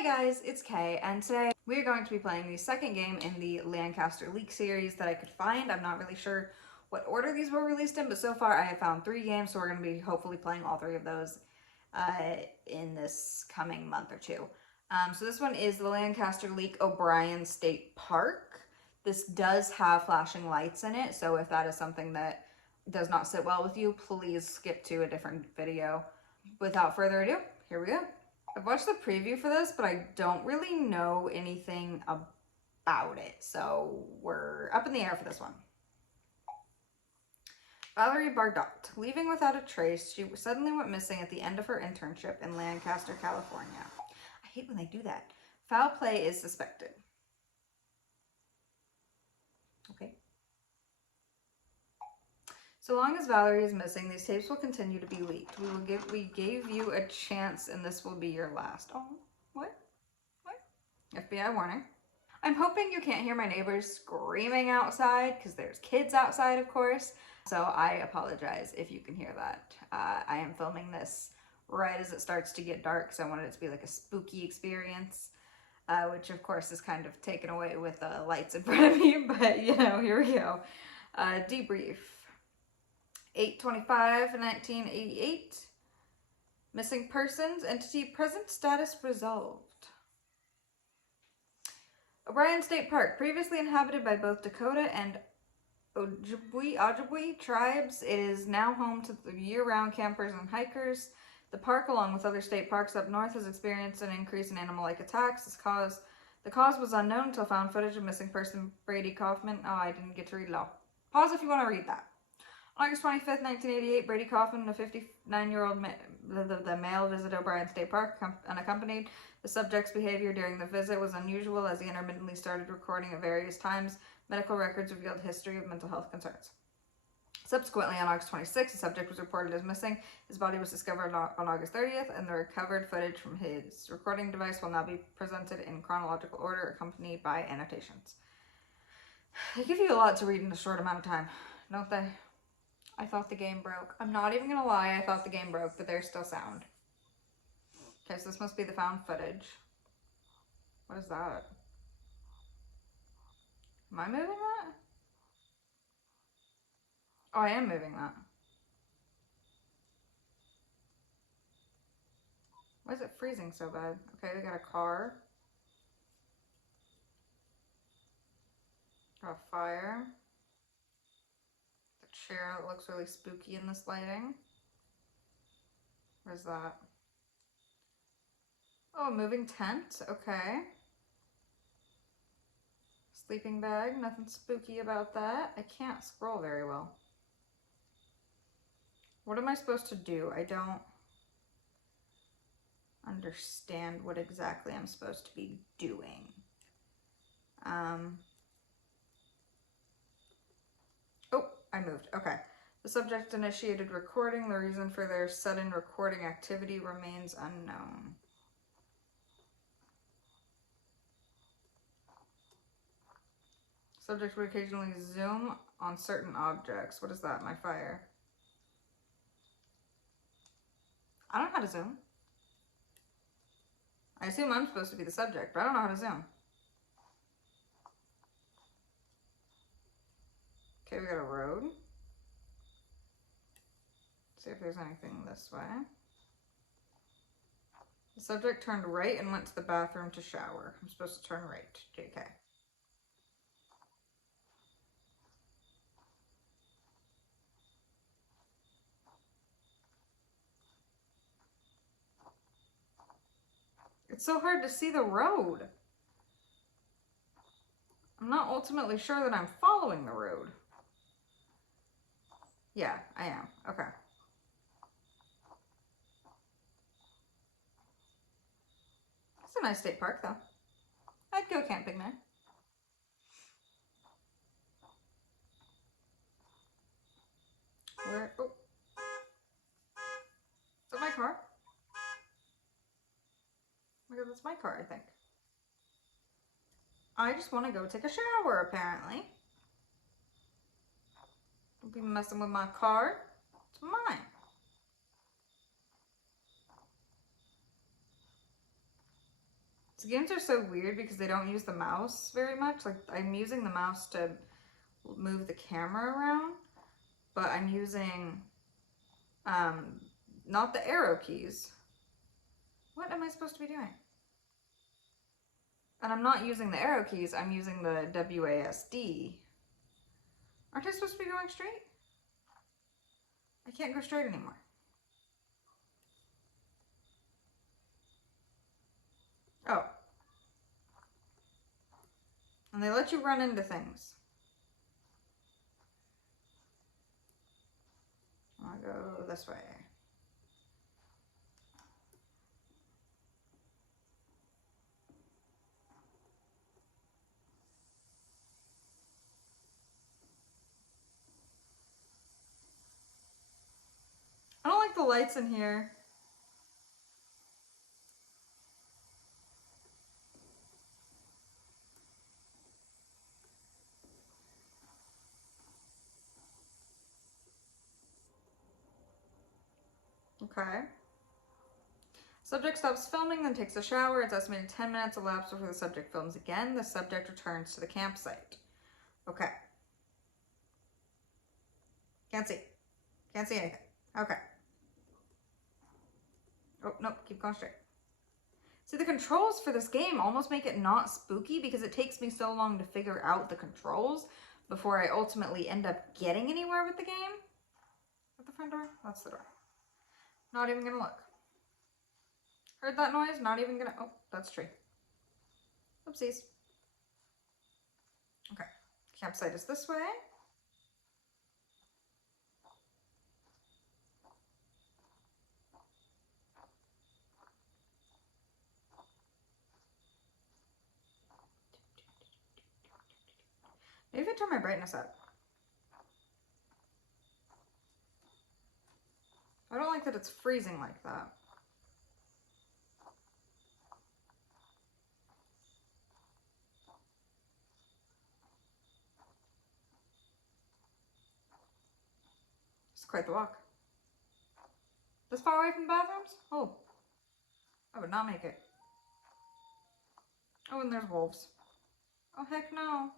Hi guys, it's Kay, and today we are going to be playing the second game in the Lancaster Leak series that I could find. I'm not really sure what order these were released in, but so far I have found 3 games, so we're going to be hopefully playing all 3 of those in this coming month or 2. So this one is the Lancaster Leak Obrien State Park. This does have flashing lights in it, so if that is something that does not sit well with you, please skip to a different video. Without further ado, here we go. I've watched the preview for this, but I don't really know anything about it, so we're up in the air for this one. Valerie Bardot. Leaving without a trace, she suddenly went missing at the end of her internship in Lancaster, California. I hate when they do that. Foul play is suspected. Okay. So long as Valerie is missing, these tapes will continue to be leaked. We gave you a chance, and this will be your last. Oh, what? FBI warning. I'm hoping you can't hear my neighbors screaming outside, because there's kids outside, of course. So I apologize if you can hear that. I am filming this right as it starts to get dark, so I wanted it to be like a spooky experience, which of course is kind of taken away with the lights in front of me, but you know, here we go. Debrief. 8/25/1988. Missing persons, entity present, status resolved. Obrien State Park, previously inhabited by both Dakota and Ojibwe tribes, it is now home to year-round campers and hikers. The park, along with other state parks up north, has experienced an increase in animal-like attacks. The cause was unknown until found footage of missing person Brady Kaufman. Oh, I didn't get to read it all. Pause if you want to read that. August 25th, 1988, Brady Kaufman, a 59-year-old the male, visited Obrien State Park unaccompanied. The subject's behavior during the visit was unusual as he intermittently started recording at various times. Medical records revealed history of mental health concerns. Subsequently, on August 26th, the subject was reported as missing. His body was discovered on August 30th, and the recovered footage from his recording device will now be presented in chronological order, accompanied by annotations. They give you a lot to read in a short amount of time, don't they? I thought the game broke. I'm not even gonna lie, I thought the game broke, but there's still sound. Okay, so this must be the found footage. What is that? Am I moving that? Oh, I am moving that. Why is it freezing so bad? Okay, we got a car. Got a fire. The chair that looks really spooky in this lighting. Where's that? Oh, moving tent. Okay. Sleeping bag. Nothing spooky about that. I can't scroll very well. What am I supposed to do? I don't understand what exactly I'm supposed to be doing. Oh, I moved. Okay. The subject initiated recording. The reason for their sudden recording activity remains unknown. Subject would occasionally zoom on certain objects. What is that? My fire. I don't know how to zoom. I assume I'm supposed to be the subject, but I don't know how to zoom. Okay, we got a road. Let's see if there's anything this way. The subject turned right and went to the bathroom to shower. I'm supposed to turn right. JK. It's so hard to see the road. I'm not ultimately sure that I'm following the road. Yeah, I am. Okay. It's a nice state park, though. I'd go camping there. Where? Oh. Is that my car? Oh my god, that's my car, I think. I just want to go take a shower, apparently. Don't be messing with my car. It's mine. games are so weird because they don't use the mouse very much. Like, I'm using the mouse to move the camera around, but I'm using, not the arrow keys. What am I supposed to be doing? And I'm not using the arrow keys, I'm using the WASD. Aren't I supposed to be going straight? I can't go straight anymore. Oh. And they let you run into things. I'll go this way. I don't like the lights in here. Okay. Subject stops filming, then takes a shower. It's estimated 10 minutes elapsed before the subject films again. The subject returns to the campsite. Okay. Can't see. Can't see anything. Okay. Oh, nope. Keep going straight. See, the controls for this game almost make it not spooky because it takes me so long to figure out the controls before I ultimately end up getting anywhere with the game. At the front door? That's the door. Not even gonna look. Heard that noise? Not even gonna... Oh, that's tree. Oopsies. Okay. Campsite is this way. Maybe if I turn my brightness up. I don't like that it's freezing like that. It's quite the walk. This far away from the bathrooms? Oh. I would not make it. Oh, and there's wolves. Oh, heck no.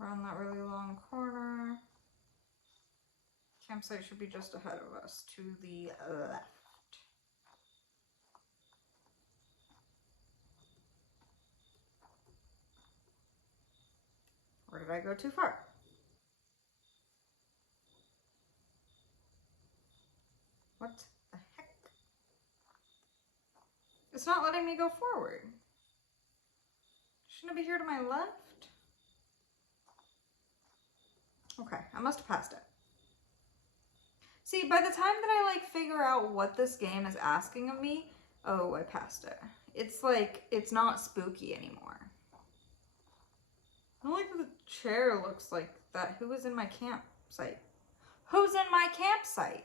Around that really long corner. Campsite should be just ahead of us, to the left. Or did I go too far? What the heck? It's not letting me go forward. Shouldn't it be here to my left? Okay, I must have passed it. See, by the time that I like figure out what this game is asking of me, oh, I passed it. It's like, it's not spooky anymore. I don't like that the chair looks like that. Who is in my campsite? Who's in my campsite?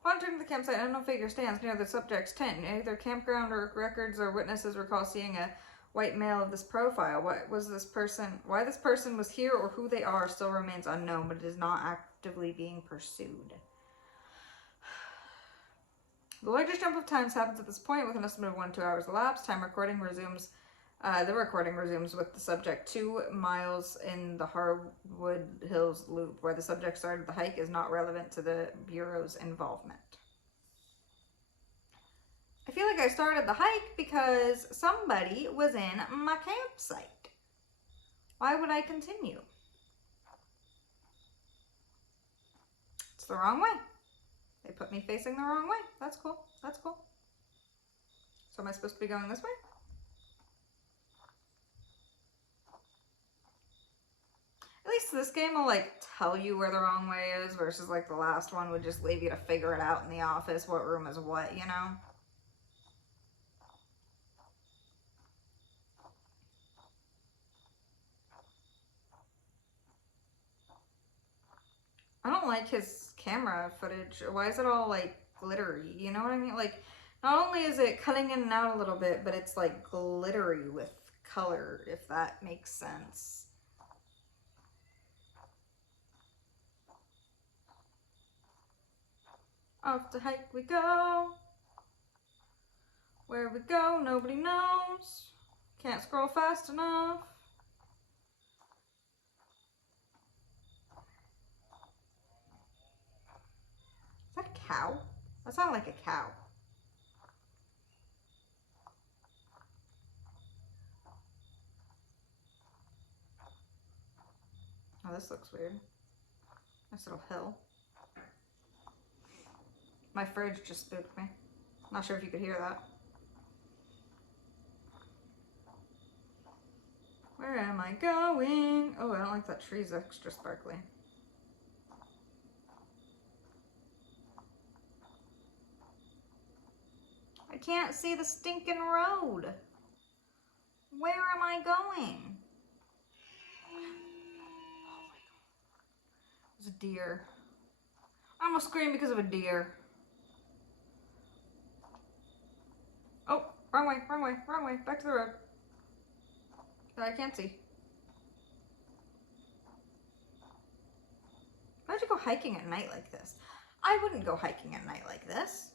Upon returning to the campsite, an unknown figure stands near the subject's tent. Either campground or records or witnesses recall seeing a white male of this profile. Why this person was here or who they are still remains unknown, but it is not actively being pursued. The largest jump of times happens at this point with an estimate of 1 to 2 hours elapsed. The recording resumes with the subject 2 miles in the Harwood Hills Loop. Where the subject started the hike is not relevant to the Bureau's involvement. I feel like I started the hike because somebody was in my campsite. Why would I continue? It's the wrong way. They put me facing the wrong way. That's cool. That's cool. So am I supposed to be going this way? At least this game will like tell you where the wrong way is versus like the last one would just leave you to figure it out in the office, what room is what, you know? I don't like his camera footage. Why is it all like glittery? You know what I mean? Like, not only is it cutting in and out a little bit, but it's like glittery with color, if that makes sense. Off the hike we go. Where we go, nobody knows. Can't scroll fast enough. Is that a cow? That sounded like a cow. Oh, this looks weird. Nice little hill. My fridge just spooked me. Not sure if you could hear that. Where am I going? Oh, I don't like that tree's extra sparkly. I can't see the stinking road. Where am I going? There's a deer. I almost screamed because of a deer. Oh, wrong way, wrong way, wrong way. Back to the road. That I can't see. Why'd you go hiking at night like this? I wouldn't go hiking at night like this.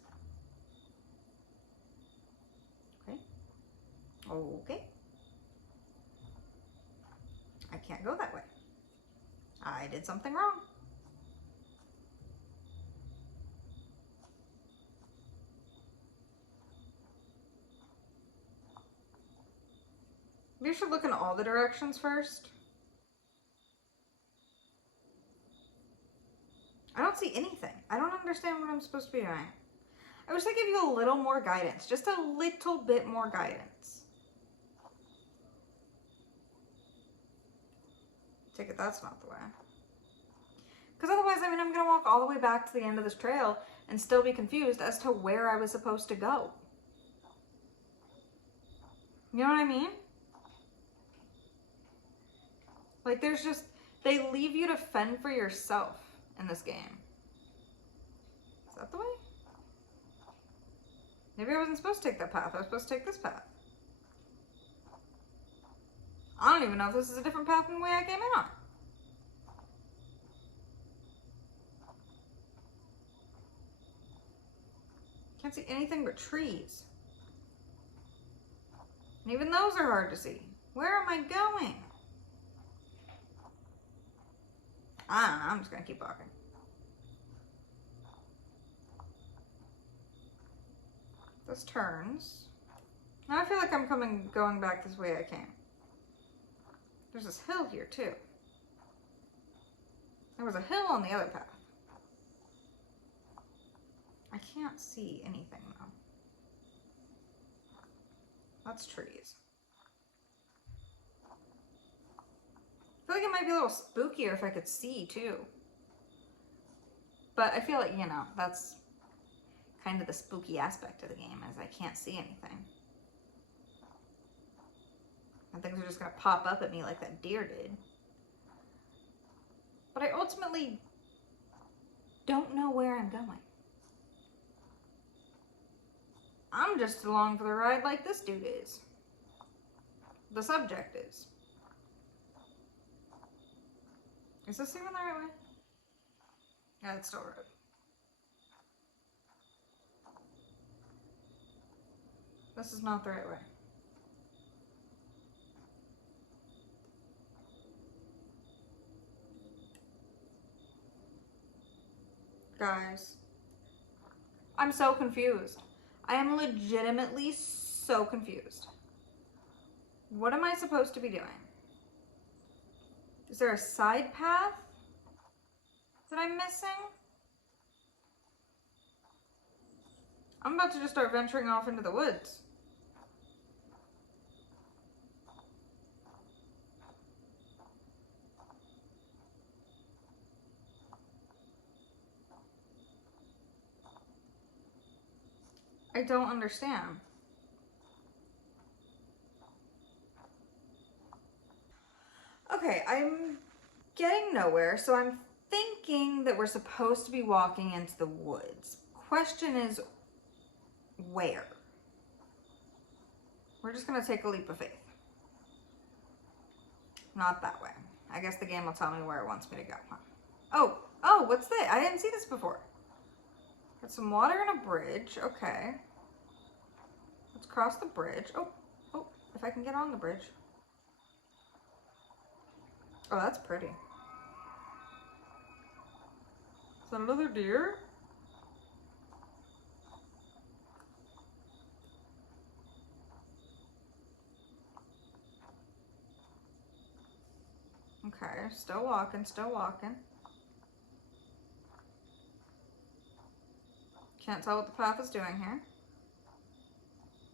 Okay. Okay. I can't go that way. I did something wrong. Maybe you should look in all the directions first. I don't see anything. I don't understand what I'm supposed to be doing. I wish I'd give you a little more guidance. Just a little bit more guidance. Take it that's not the way. Because otherwise, I mean, I'm going to walk all the way back to the end of this trail and still be confused as to where I was supposed to go. You know what I mean? Like, there's just, they leave you to fend for yourself in this game. Is that the way? Maybe I wasn't supposed to take that path. I was supposed to take this path. I don't even know if this is a different path than the way I came in on. Can't see anything but trees. And even those are hard to see. Where am I going? I don't know, I'm just gonna keep walking. This turns. Now I feel like I'm going back this way I came. There's this hill here too. There was a hill on the other path. I can't see anything though. That's trees. I feel like it might be a little spookier if I could see too. But I feel like, you know, that's kind of the spooky aspect of the game, is I can't see anything. And things are just gonna pop up at me like that deer did. But I ultimately don't know where I'm going. I'm just along for the ride like this dude is. The subject is. Is this even the right way? Yeah, it's still road. This is not the right way. Guys, I'm so confused. I am legitimately so confused. What am I supposed to be doing? Is there a side path that I'm missing? I'm about to just start venturing off into the woods. I don't understand. Okay, I'm getting nowhere, so I'm thinking that we're supposed to be walking into the woods. Question is, where? We're just gonna take a leap of faith. Not that way. I guess the game will tell me where it wants me to go, huh? Oh, what's this? I didn't see this before. Got some water and a bridge. Okay. Let's cross the bridge. Oh, if I can get on the bridge. Oh, that's pretty. Is that another deer? Okay, still walking, still walking. Can't tell what the path is doing here.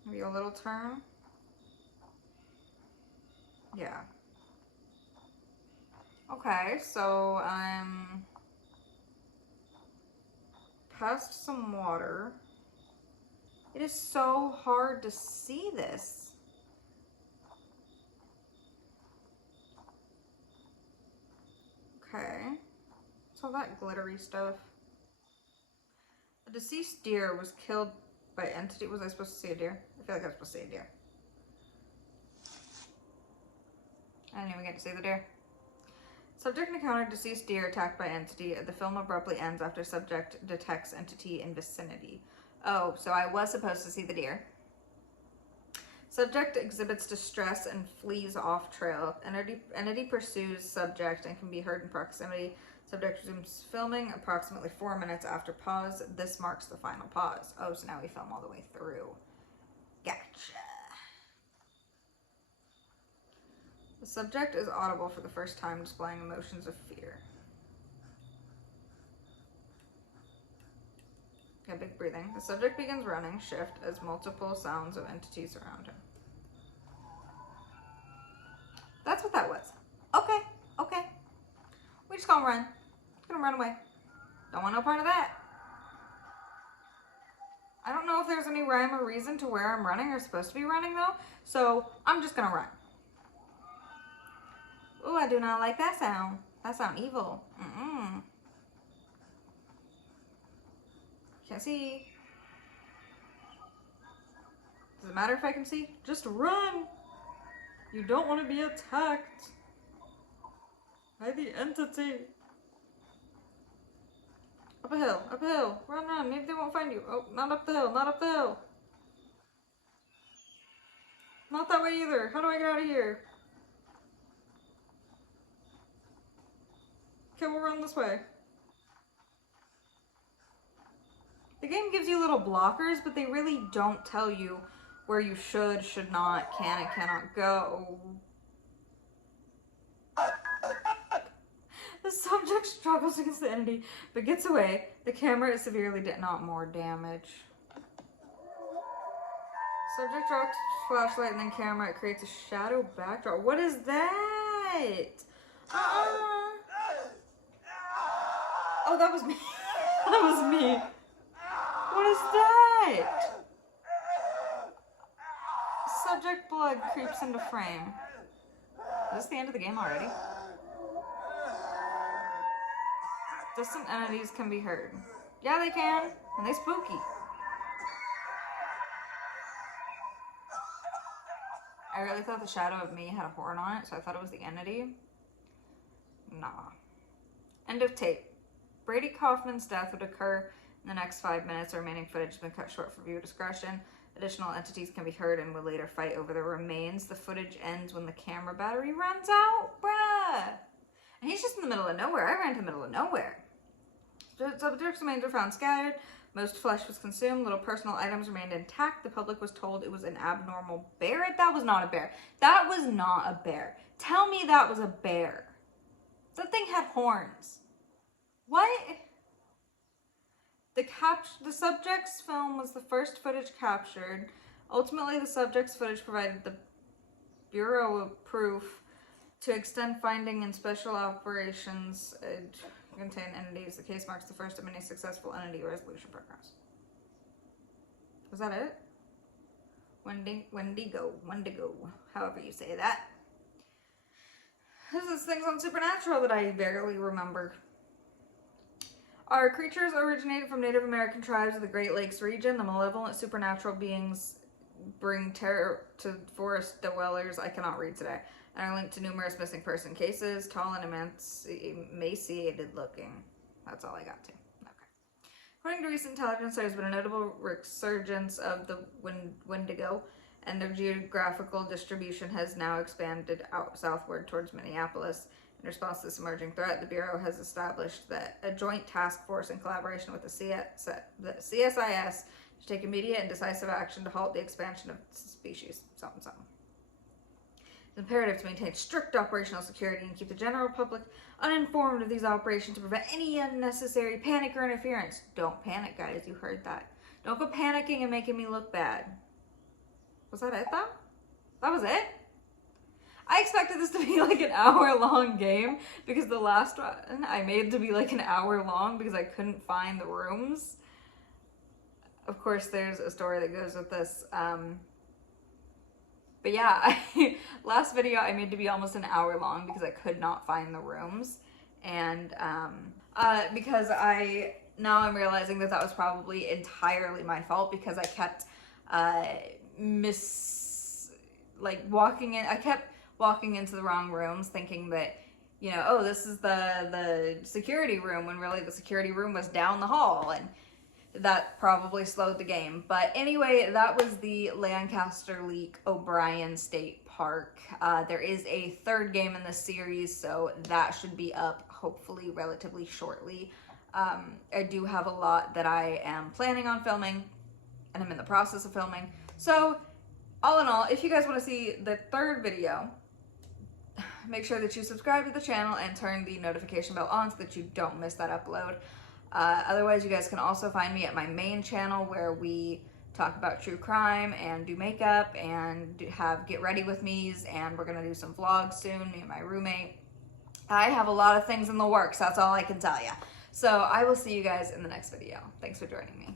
Maybe a little turn. Yeah. Okay, so I'm past some water. It is so hard to see this. Okay. What's all that glittery stuff? A deceased deer was killed by entity. Was I supposed to see a deer? I feel like I was supposed to see a deer. I didn't even get to see the deer. Subject encountered deceased deer attacked by entity. The film abruptly ends after subject detects entity in vicinity. Oh, so I was supposed to see the deer. Subject exhibits distress and flees off trail. Entity pursues subject and can be heard in proximity. Subject resumes filming approximately 4 minutes after pause. This marks the final pause. Oh, so now we film all the way through. Gotcha. The subject is audible for the first time, displaying emotions of fear. Okay, big breathing. The subject begins running, shift, as multiple sounds of entities surround him. That's what that was. Okay, okay. We just gonna run. Gonna run away. Don't want no part of that. I don't know if there's any rhyme or reason to where I'm running or supposed to be running though, so I'm just gonna run. Ooh, I do not like that sound. That sound evil. Can't see. Does it matter if I can see? Just run! You don't want to be attacked by the entity. Up a hill, up a hill. Run, run. Maybe they won't find you. Oh, not up the hill, not up the hill. Not that way either. How do I get out of here? Okay, we'll run this way. The game gives you little blockers, but they really don't tell you where you should not, can, and cannot go. The subject struggles against the entity, but gets away. The camera is severely not more damage. Subject drops flashlight and then camera. It creates a shadow backdrop. What is that? Oh, that was me. That was me. What is that? Subject blood creeps into frame. Is this the end of the game already? Distant entities can be heard. Yeah, they can. And they spooky. I really thought the shadow of me had a horn on it, so I thought it was the entity. Nah. End of tape. Brady Kaufman's death would occur in the next 5 minutes. The remaining footage has been cut short for viewer discretion. Additional entities can be heard and will later fight over the remains. The footage ends when the camera battery runs out. Bruh! And he's just in the middle of nowhere. I ran to the middle of nowhere. Subject's remains were found scattered. Most flesh was consumed. Little personal items remained intact. The public was told it was an abnormal bear. That was not a bear. That was not a bear. Tell me that was a bear. That thing had horns. What? The subject's film was the first footage captured. Ultimately, the subject's footage provided the Bureau of Proof to extend finding in special operations contain entities. The case marks the first of many successful entity resolution programs. Was that it? Wendigo, however you say that. There's things on Supernatural that I barely remember. Our creatures originated from Native American tribes of the Great Lakes region. The malevolent supernatural beings bring terror to forest dwellers. I cannot read today. And are linked to numerous missing person cases. Tall and emaciated looking. That's all I got to. Okay. According to recent intelligence, there's been a notable resurgence of the Wendigo, and their geographical distribution has now expanded out southward towards Minneapolis. In response to this emerging threat, the Bureau has established that a joint task force in collaboration with the CSIS to take immediate and decisive action to halt the expansion of the species. Something, something. It's imperative to maintain strict operational security and keep the general public uninformed of these operations to prevent any unnecessary panic or interference. Don't panic, guys. You heard that. Don't go panicking and making me look bad. Was that it, though? That was it? I expected this to be like an hour-long game because the last one I made to be like an hour long because I couldn't find the rooms. Of course, there's a story that goes with this. But yeah, last video I made to be almost an hour long because I could not find the rooms. And because now I'm realizing that that was probably entirely my fault because I kept I kept walking into the wrong rooms thinking that, you know, oh, this is the security room, when really the security room was down the hall, and that probably slowed the game. But anyway, that was the Lancaster Leak Obrien State Park. There is a third game in this series, so that should be up hopefully relatively shortly. I do have a lot that I am planning on filming, and I'm in the process of filming. So all in all, if you guys want to see the third video, make sure that you subscribe to the channel and turn the notification bell on so that you don't miss that upload. Otherwise, you guys can also find me at my main channel where we talk about true crime and do makeup and have get ready with me's, and we're gonna do some vlogs soon, me and my roommate. I have a lot of things in the works, that's all I can tell you. So I will see you guys in the next video. Thanks for joining me.